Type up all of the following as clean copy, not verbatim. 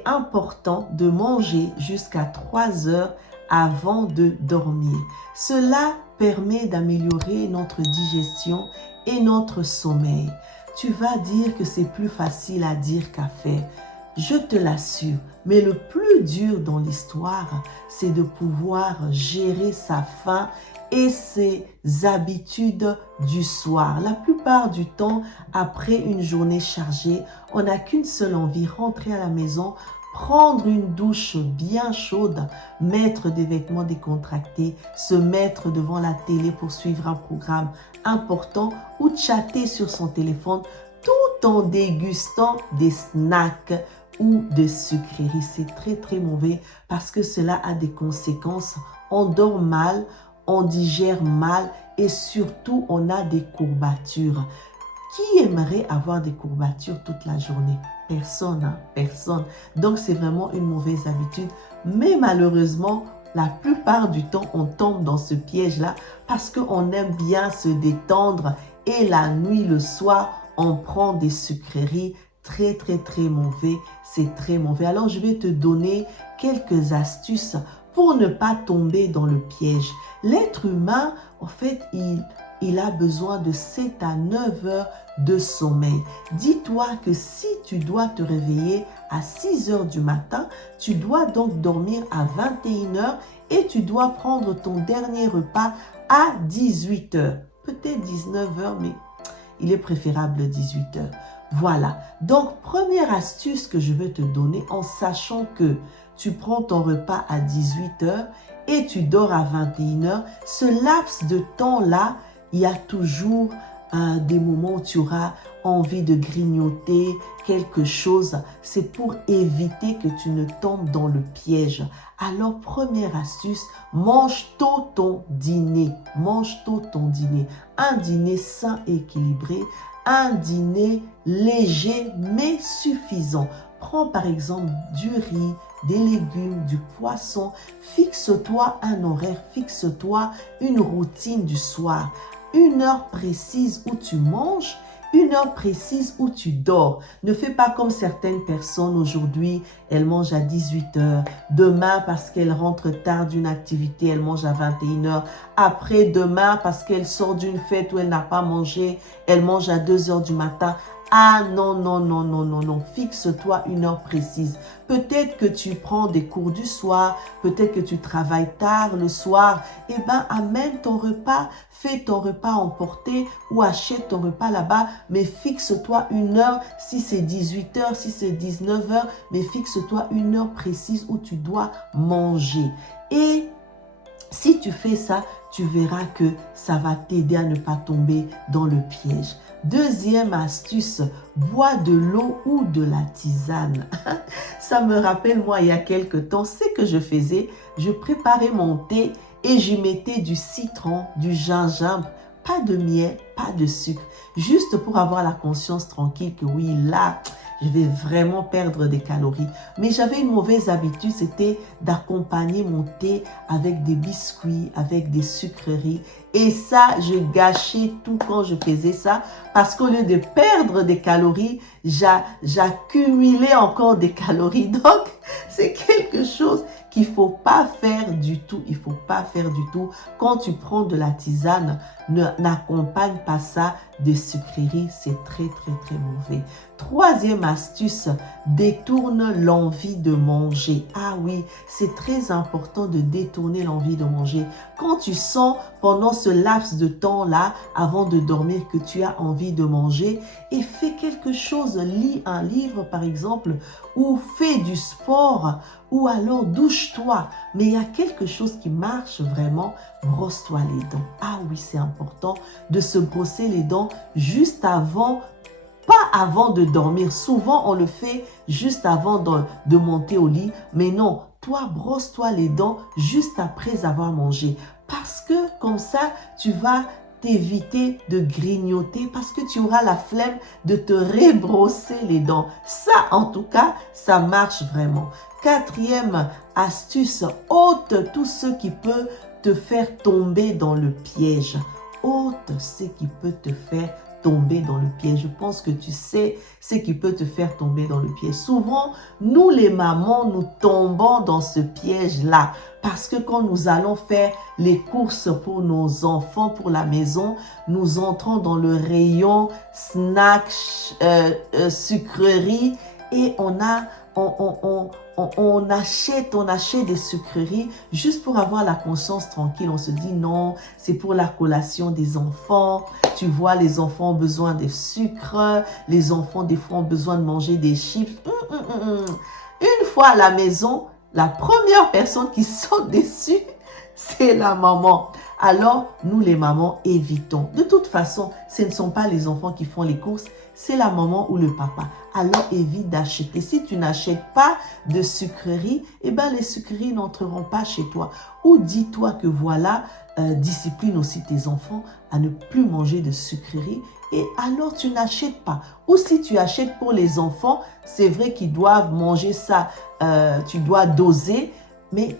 est important de manger jusqu'à 3 heures avant de dormir. Cela permet d'améliorer notre digestion et notre sommeil. Tu vas dire que c'est plus facile à dire qu'à faire. Je te l'assure, mais le plus dur dans l'histoire, c'est de pouvoir gérer sa faim et ses habitudes du soir. La plupart du temps, après une journée chargée, on n'a qu'une seule envie, rentrer à la maison, prendre une douche bien chaude, mettre des vêtements décontractés, se mettre devant la télé pour suivre un programme important ou chatter sur son téléphone tout en dégustant des snacks ou des sucreries. C'est très très mauvais parce que cela a des conséquences. On dort mal, on digère mal et surtout on a des courbatures. Qui aimerait avoir des courbatures toute la journée? Personne, hein? Personne. Donc c'est vraiment une mauvaise habitude. Mais malheureusement, la plupart du temps, on tombe dans ce piège-là parce qu'on aime bien se détendre et la nuit, le soir, on prend des sucreries très très très mauvais. C'est très mauvais. Alors je vais te donner quelques astuces pour ne pas tomber dans le piège. L'être humain, en fait, il a besoin de 7 à 9 heures de sommeil. Dis-toi que si tu dois te réveiller à 6 heures du matin, tu dois donc dormir à 21 heures et tu dois prendre ton dernier repas à 18 heures. Peut-être 19 heures, mais il est préférable 18 heures. Voilà. Donc, première astuce que je vais te donner en sachant que tu prends ton repas à 18 heures et tu dors à 21 heures, ce laps de temps-là, il y a toujours des moments où tu auras envie de grignoter quelque chose. C'est pour éviter que tu ne tombes dans le piège. Alors, première astuce, mange tôt ton dîner. Mange tôt ton dîner. Un dîner sain et équilibré. Un dîner léger mais suffisant. Prends par exemple du riz, des légumes, du poisson. Fixe-toi un horaire, fixe-toi une routine du soir. Une heure précise où tu manges, une heure précise où tu dors. Ne fais pas comme certaines personnes aujourd'hui, elles mangent à 18 heures. Demain, parce qu'elles rentrent tard d'une activité, elles mangent à 21 heures. Après, demain, parce qu'elle sort d'une fête où elle n'a pas mangé, elle mange à 2 heures du matin. Ah non, non, non, non, non, non. Fixe-toi une heure précise. Peut-être que tu prends des cours du soir, peut-être que tu travailles tard le soir. Eh bien, amène ton repas, fais ton repas emporté ou achète ton repas là-bas, mais fixe-toi une heure, si c'est 18 heures, si c'est 19 heures, mais fixe-toi une heure précise où tu dois manger. Et si tu fais ça, tu verras que ça va t'aider à ne pas tomber dans le piège. Deuxième astuce, bois de l'eau ou de la tisane. Ça me rappelle, moi, il y a quelque temps, ce que je faisais. Je préparais mon thé et j'y mettais du citron, du gingembre, pas de miel, pas de sucre. Juste pour avoir la conscience tranquille que oui, là, je vais vraiment perdre des calories. Mais j'avais une mauvaise habitude, c'était d'accompagner mon thé avec des biscuits, avec des sucreries. Et ça, je gâchais tout quand je faisais ça parce qu'au lieu de perdre des calories, j'accumulais encore des calories. Donc, c'est quelque chose qu'il ne faut pas faire du tout. Il ne faut pas faire du tout. Quand tu prends de la tisane, n'accompagne pas ça de sucreries. C'est très, très, très mauvais. Troisième astuce, détourne l'envie de manger. Ah oui, c'est très important de détourner l'envie de manger. Quand tu sens pendant ce laps de temps-là, avant de dormir, que tu as envie de manger, et fais quelque chose, lis un livre par exemple, ou fais du sport, ou alors douche-toi. Mais il y a quelque chose qui marche vraiment, brosse-toi les dents. Ah oui, c'est important de se brosser les dents juste avant, pas avant de dormir. Souvent, on le fait juste avant de monter au lit. Mais non, toi, brosse-toi les dents juste après avoir mangé. Parce que comme ça, tu vas t'éviter de grignoter parce que tu auras la flemme de te rebrosser les dents. Ça, en tout cas, ça marche vraiment. Quatrième astuce, ôte tout ce qui peut te faire tomber dans le piège. Ôte ce qui peut te faire tomber dans le piège. Je pense que tu sais ce qui peut te faire tomber dans le piège. Souvent, nous les mamans, nous tombons dans ce piège-là. Parce que quand nous allons faire les courses pour nos enfants, pour la maison, nous entrons dans le rayon snack, sucreries et on achète des sucreries juste pour avoir la conscience tranquille. On se dit non, c'est pour la collation des enfants. Tu vois, les enfants ont besoin de sucre. Les enfants, des fois, ont besoin de manger des chips. Une fois à la maison, la première personne qui saute dessus, c'est la maman. Alors, nous les mamans, évitons. De toute façon, ce ne sont pas les enfants qui font les courses, c'est la maman ou le papa. Alors, évite d'acheter. Si tu n'achètes pas de sucreries, eh bien, les sucreries n'entreront pas chez toi. Ou dis-toi que voilà, discipline aussi tes enfants à ne plus manger de sucreries. Et alors, tu n'achètes pas. Ou si tu achètes pour les enfants, c'est vrai qu'ils doivent manger ça, tu dois doser, mais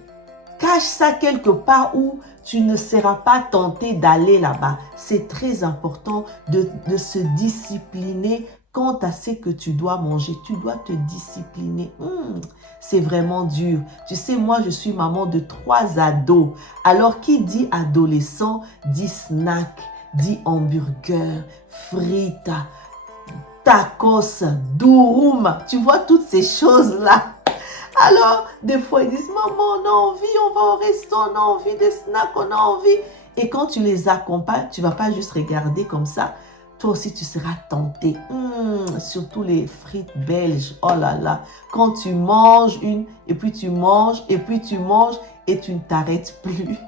cache ça quelque part où tu ne seras pas tenté d'aller là-bas. C'est très important de se discipliner quant à ce que tu dois manger. Tu dois te discipliner. C'est vraiment dur. Tu sais, moi, je suis maman de 3 ados. Alors, qui dit adolescent, dit snack, dit hamburger, frites, tacos, durum. Tu vois toutes ces choses-là. Alors, des fois, ils disent, maman, on a envie, on va au resto, on a envie de snacks, on a envie. Et quand tu les accompagnes, tu ne vas pas juste regarder comme ça. Toi aussi, tu seras tenté. Surtout les frites belges. Oh là là. Quand tu manges une, et puis tu manges, et puis tu manges, et tu ne t'arrêtes plus.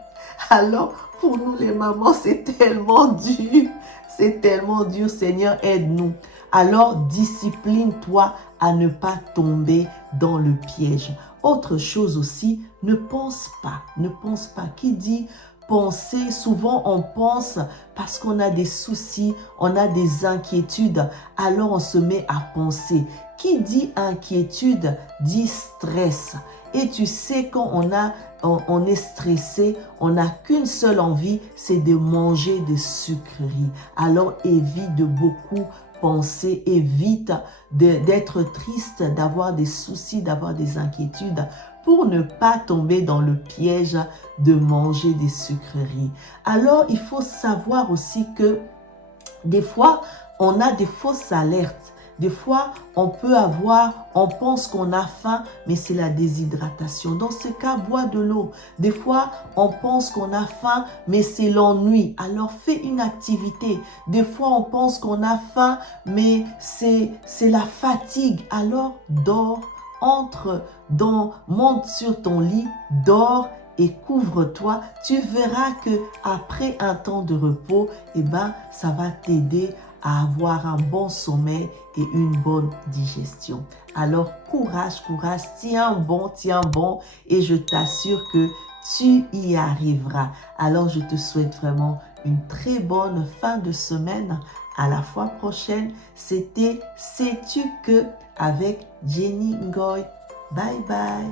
Alors, pour nous les mamans, c'est tellement dur. C'est tellement dur. Seigneur, aide-nous. Alors, discipline-toi à ne pas tomber dans le piège. Autre chose aussi, ne pense pas. Ne pense pas. Qui dit penser? Souvent, on pense parce qu'on a des soucis, on a des inquiétudes. Alors, on se met à penser. Qui dit inquiétude dit stress. Et tu sais, quand on est stressé, on n'a qu'une seule envie, c'est de manger des sucreries. Alors, évite de beaucoup penser, évite d'être triste, d'avoir des soucis, d'avoir des inquiétudes pour ne pas tomber dans le piège de manger des sucreries. Alors, il faut savoir aussi que des fois, on a des fausses alertes. Des fois, on pense qu'on a faim, mais c'est la déshydratation. Dans ce cas, bois de l'eau. Des fois, on pense qu'on a faim, mais c'est l'ennui. Alors, fais une activité. Des fois, on pense qu'on a faim, mais c'est la fatigue. Alors, dors, monte sur ton lit, dors et couvre-toi. Tu verras que après un temps de repos, ça va t'aider à avoir un bon sommeil et une bonne digestion. Alors, courage, tiens bon, et je t'assure que tu y arriveras. Alors, je te souhaite vraiment une très bonne fin de semaine. À la fois prochaine. C'était Sais-tu que avec Jenny Ngoy. Bye bye.